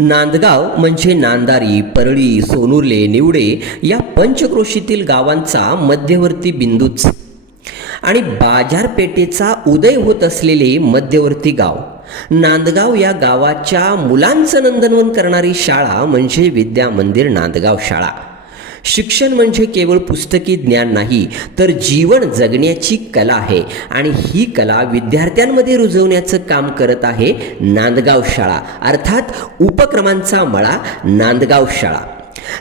नांदगाव म्हणजे नांदारी, परळी, सोनुर्ले, निवडे या पंचक्रोशीतील गावांचा मध्यवर्ती बिंदूच आणि बाजारपेठेचा उदय होत असलेले मध्यवर्ती गाव. नांदगाव या गावाच्या मुलांचं नंदनवन करणारी शाळा म्हणजे विद्या मंदिर नांदगाव शाळा. शिक्षण म्हणजे केवळ पुस्तकी ज्ञान नाही, तर जीवन जगण्याची कला आहे आणि ही कला विद्यार्थ्यांमध्ये रुजवण्याचं काम करत आहे नांदगाव शाळा, अर्थात उपक्रमांचा मळा नांदगाव शाळा.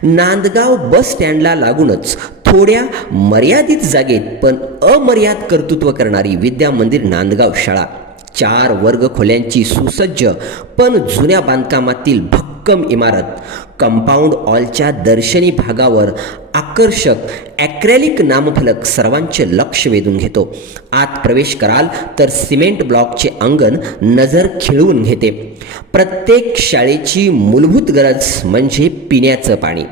नांदगाव बस स्टँडला लागूनच थोड्या मर्यादित जागेत पण अमर्याद कर्तृत्व करणारी विद्या मंदिर नांदगाव शाळा. 4 वर्ग खोल्यांची सुसज्ज पण जुन्या बांधकामातील भक्कम इमारत, कंपाऊंड ऑलच्या दर्शनी भागावर आकर्षक ॲक्रेलिक नामफलक सर्वांचे लक्ष वेधून घेतो. आत प्रवेश कराल तर सिमेंट ब्लॉकचे अंगण नजर खिळवून घेते. प्रत्येक शाळेची मूलभूत गरज म्हणजे पिण्याचं पाणी,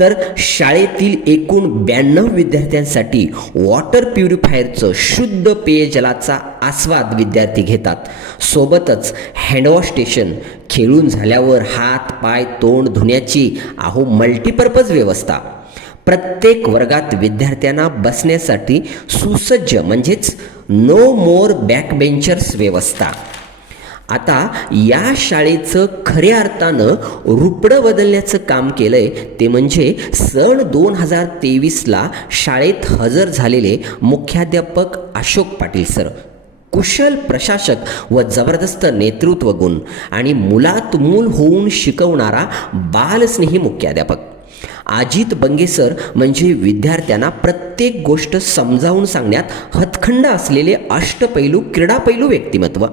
तर शाळेतील एकूण 92 विद्यार्थ्यांसाठी वॉटर प्युरिफायरचं शुद्ध पेयजलाचा आस्वाद विद्यार्थी घेतात. सोबतच हँडवॉश स्टेशन, खेळून झाल्यावर हात पाय तोंड धुण्याची मल्टीपर्पज व्यवस्था, प्रत्येक वर्गात विद्यार्थ्यांना बसण्यासाठी सुसज्ज म्हणजेच नो मोर बॅकबेंचर्स व्यवस्था. आता या शाळेचं खऱ्या अर्थानं रूपडं बदलण्याचं काम केलंय ते म्हणजे सन 2023ला शाळेत हजर झालेले मुख्याध्यापक अशोक पाटील सर. कुशल प्रशासक व जबरदस्त नेतृत्व गुण आणि मुलात मूल होऊन शिकवणारा बालस्नेही मुख्याध्यापक. अजित बंगे सर म्हणजे विद्यार्थ्यांना प्रत्येक गोष्ट समजावून सांगण्यात हतखंड असलेले अष्टपैलू क्रीडापैलू व्यक्तिमत्व.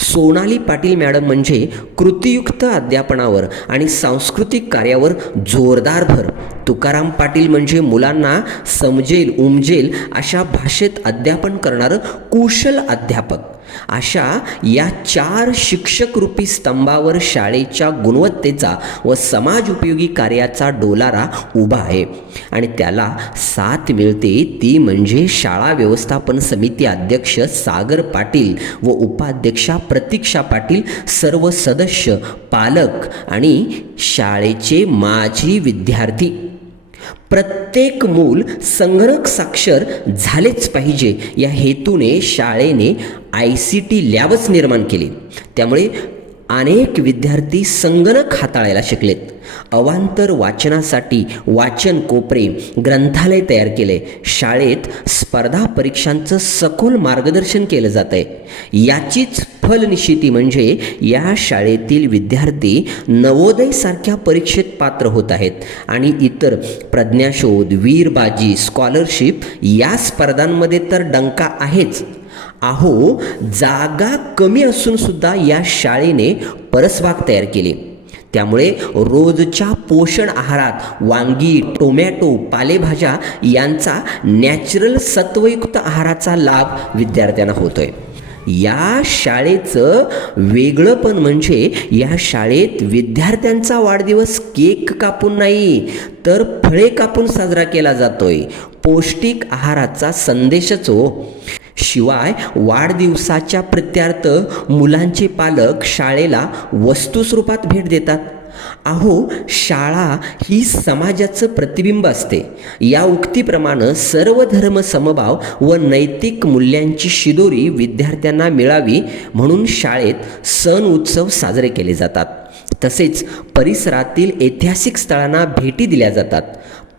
सोनाली पाटील मॅडम म्हणजे कृतीयुक्त अध्यापनावर आणि सांस्कृतिक कार्यावर जोरदार भर. तुकाराम पाटील म्हणजे मुलांना समजेल उमजेल अशा भाषेत अध्यापन करणारं कुशल अध्यापक. अशा या 4 शिक्षकरूपी स्तंभावर शाळेच्या गुणवत्तेचा व समाज उपयोगी कार्याचा डोलारा उभा आहे आणि त्याला साथ मिळते ती म्हणजे शाळा व्यवस्थापन समिती अध्यक्ष सागर पाटील व उपाध्यक्षा प्रतीक्षा पाटील, सर्व सदस्य, पालक आणि शाळेचे माजी विद्यार्थी. प्रत्येक मूल संगणक साक्षर झालेच पाहिजे या हेतूने शाळेने ICT लॅबच निर्माण केली. त्यामुळे अनेक विद्यार्थी संगणक हाताळायला शिकलेत. अवांतर वाचनासाठी वाचन कोपरे, ग्रंथालय तयार केले. शाळेत स्पर्धा परीक्षांचं सखोल मार्गदर्शन केलं जात आहे. याचीच फलनिश्चिती म्हणजे या शाळेतील विद्यार्थी नवोदयसारख्या परीक्षेत पात्र होत आहेत आणि इतर प्रज्ञाशोध, वीरबाजी, स्कॉलरशिप या स्पर्धांमध्ये तर डंका आहेच. जागा कमी असून सुद्धा या शाळेने परसबाग तयार केली. त्यामुळे रोजच्या पोषण आहारात वांगी, टोमॅटो, पालेभाज्या यांचा नॅचरल सत्वयुक्त आहाराचा लाभ विद्यार्थ्यांना होतोय. या शाळेचं वेगळंपण म्हणजे या शाळेत विद्यार्थ्यांचा वाढदिवस केक कापून नाही तर फळे कापून साजरा केला जातोय. पौष्टिक आहाराचा संदेशच हो. शिवाय वाढदिवसाच्या प्रित्यार्थ मुलांचे पालक शाळेला वस्तुस्वरूपात भेट देतात. शाळा ही समाजाचं प्रतिबिंब असते. या उक्तीप्रमाणे सर्व धर्म समभाव व नैतिक मूल्यांची शिदोरी विद्यार्थ्यांना मिळावी म्हणून शाळेत सण उत्सव साजरे केले जातात. तसेच परिसरातील ऐतिहासिक स्थळांना भेटी दिल्या जातात.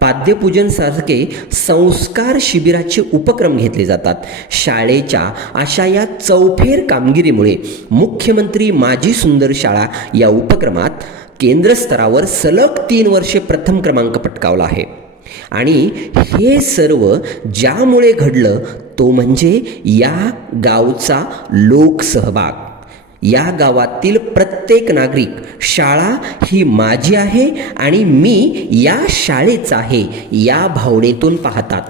पाद्यपूजनसारखे संस्कार शिबिराचे उपक्रम घेतले जातात. शाळेच्या अशा या चौफेर कामगिरीमुळे मुख्यमंत्री माझी सुंदर शाळा या उपक्रमात केंद्र स्तरावर सलग 3 वर्षे प्रथम क्रमांक पटकावला आहे. आणि हे सर्व ज्यामुळे घडलं तो म्हणजे या गावचा लोकसहभाग. या गावातील प्रत्येक नागरिक शाळा ही माझी आहे आणि मी या शाळेचा आहे या भावनेतून पाहतात.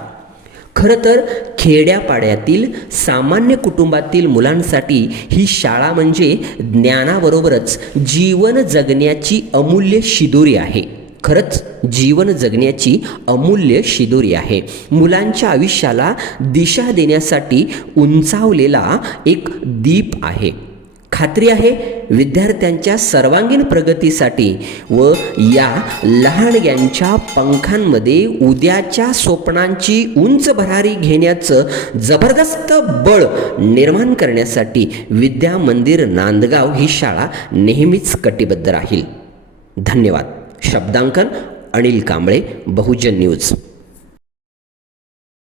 खरं तर खेड्यापाड्यातील सामान्य कुटुंबातील मुलांसाठी ही शाळा म्हणजे ज्ञानाबरोबरच जीवन जगण्याची अमूल्य शिदोरी आहे. खरंच जीवन जगण्याची अमूल्य शिदोरी आहे. मुलांच्या आयुष्याला दिशा देण्यासाठी उंचावलेला एक दीप आहे. खात्री आहे विद्यार्थ्यांच्या सर्वांगीण प्रगतीसाठी व या लहानग्यांच्या पंखांमध्ये उद्याच्या स्वप्नांची उंच भरारी घेण्याचं जबरदस्त बळ निर्माण करण्यासाठी विद्या मंदिर नांदगाव ही शाळा नेहमीच कटिबद्ध राहील. धन्यवाद. शब्दांकन अनिल कांबळे, बहुजन न्यूज.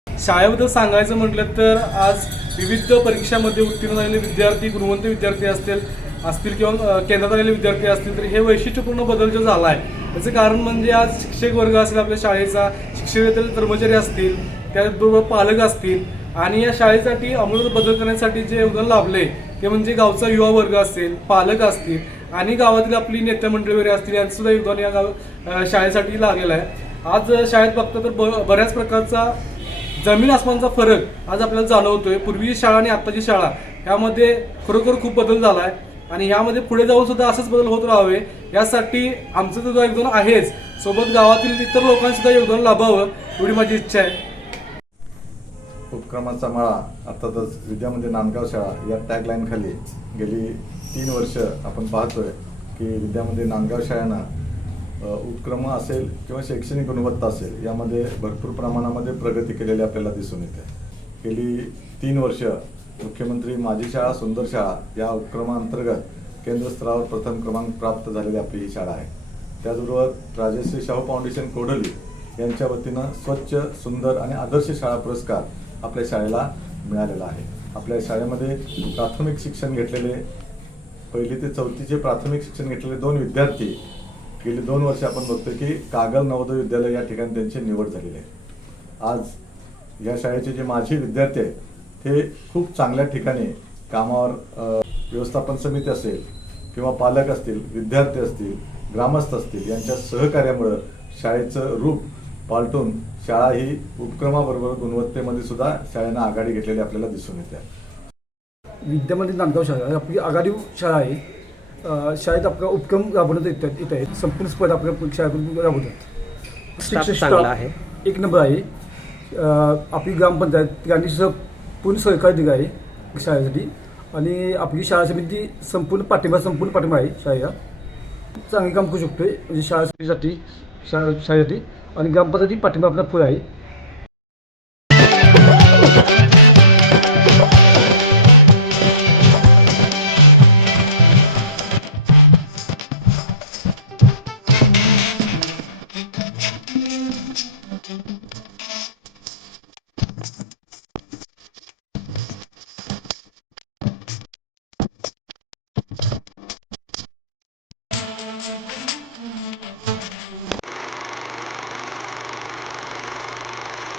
शाळेबद्दल सांगायचं म्हटलं तर आज विविध परीक्षामध्ये उत्तीर्ण झालेले विद्यार्थी, गुणवंत विद्यार्थी असतील किंवा केंद्रात आलेले विद्यार्थी असतील, तर हे वैशिष्ट्यपूर्ण बदल जो झाला आहे त्याचं कारण म्हणजे आज शिक्षक वर्ग असेल, आपल्या शाळेचा शिक्षकेतर कर्मचारी असतील, त्याचबरोबर पालक असतील आणि या शाळेसाठी अमूलाग्र बदल करण्यासाठी जे योगदान लाभले ते म्हणजे गावचा युवा वर्ग असेल, पालक असतील आणि गावातील आपली नेते मंडळी वगैरे असतील, यांचं सुद्धा योगदान या शाळेसाठी लागलेलं आहे. आज शाळेत बघता तर बऱ्याच प्रकारचा जमीन आसमानचा फरक आज आपल्याला जाणवतोय. पूर्वीची शाळा आणि आत्ताची शाळा यामध्ये खरोखर खूप बदल झाला आहे आणि यामध्ये पुढे जाऊन सुद्धा असंच बदल होत राहावे यासाठी आमचं सुद्धा योगदान आहेच, सोबत गावातील इतर लोकांनी सुद्धा योगदान लाभावं एवढी माझी इच्छा आहे. उपक्रमाचा मळा अर्थातच विद्यामंदिर नांदगाव शाळा या टॅगलाईन खाली गेली 3 वर्ष आपण पाहतोय की विद्यामंदिर नांदगाव शाळेनं उपक्रम असेल किंवा शैक्षणिक गुणवत्ता असेल यामध्ये भरपूर प्रमाणामध्ये प्रगती केलेली आपल्याला दिसून येते. गेली 3 वर्ष मुख्यमंत्री माझी शाळा सुंदर शाळा या उपक्रमाअंतर्गत केंद्र स्तरावर प्रथम क्रमांक प्राप्त झालेली आपली ही शाळा आहे. त्याचबरोबर राजश्री शाहू फाउंडेशन कोडोली यांच्या वतीनं स्वच्छ, सुंदर आणि आदर्श शाळा पुरस्कार आपल्या शाळेला मिळालेला आहे. आपल्या शाळेमध्ये प्राथमिक शिक्षण घेतलेले 1ली ते 4थीचे प्राथमिक शिक्षण घेतलेले 2 विद्यार्थी गेली 2 वर्ष आपण बघतोय की कागल नवोदय विद्यालय या ठिकाणी त्यांची निवड झालेली आहे. आज या शाळेचे जे माजी विद्यार्थी आहेत ते खूप चांगल्या ठिकाणी कामावर व्यवस्थापन समिती असेल किंवा पालक असतील, विद्यार्थी असतील, ग्रामस्थ असतील यांच्या सहकार्यामुळं शाळेचं रूप पालटून शाळा ही उपक्रमाबरोबर गुणवत्तेमध्ये सुद्धा शाळेनं आघाडी घेतलेली आपल्याला दिसून येते. विद्यामंदिर नांदगाव शाळा आपली आघाडी शाळा आहे. शाळेत आपला उपक्रम राबवण्यात येत आहेत. संपूर्ण स्पर्धा आपल्या शाळेतून राबवतात. चांगला आहे, 1 नंबर आहे. आपली ग्रामपंचायत आणि पूर्ण सहकार्य दिलं आहे शाळेसाठी आणि आपली शाळा समिती संपूर्ण पाठिंबा आहे शाळेला. चांगले काम करू शकतोय म्हणजे शाळेसाठी आणि ग्रामपंचायती पाठिंबा आपला फुल आहे.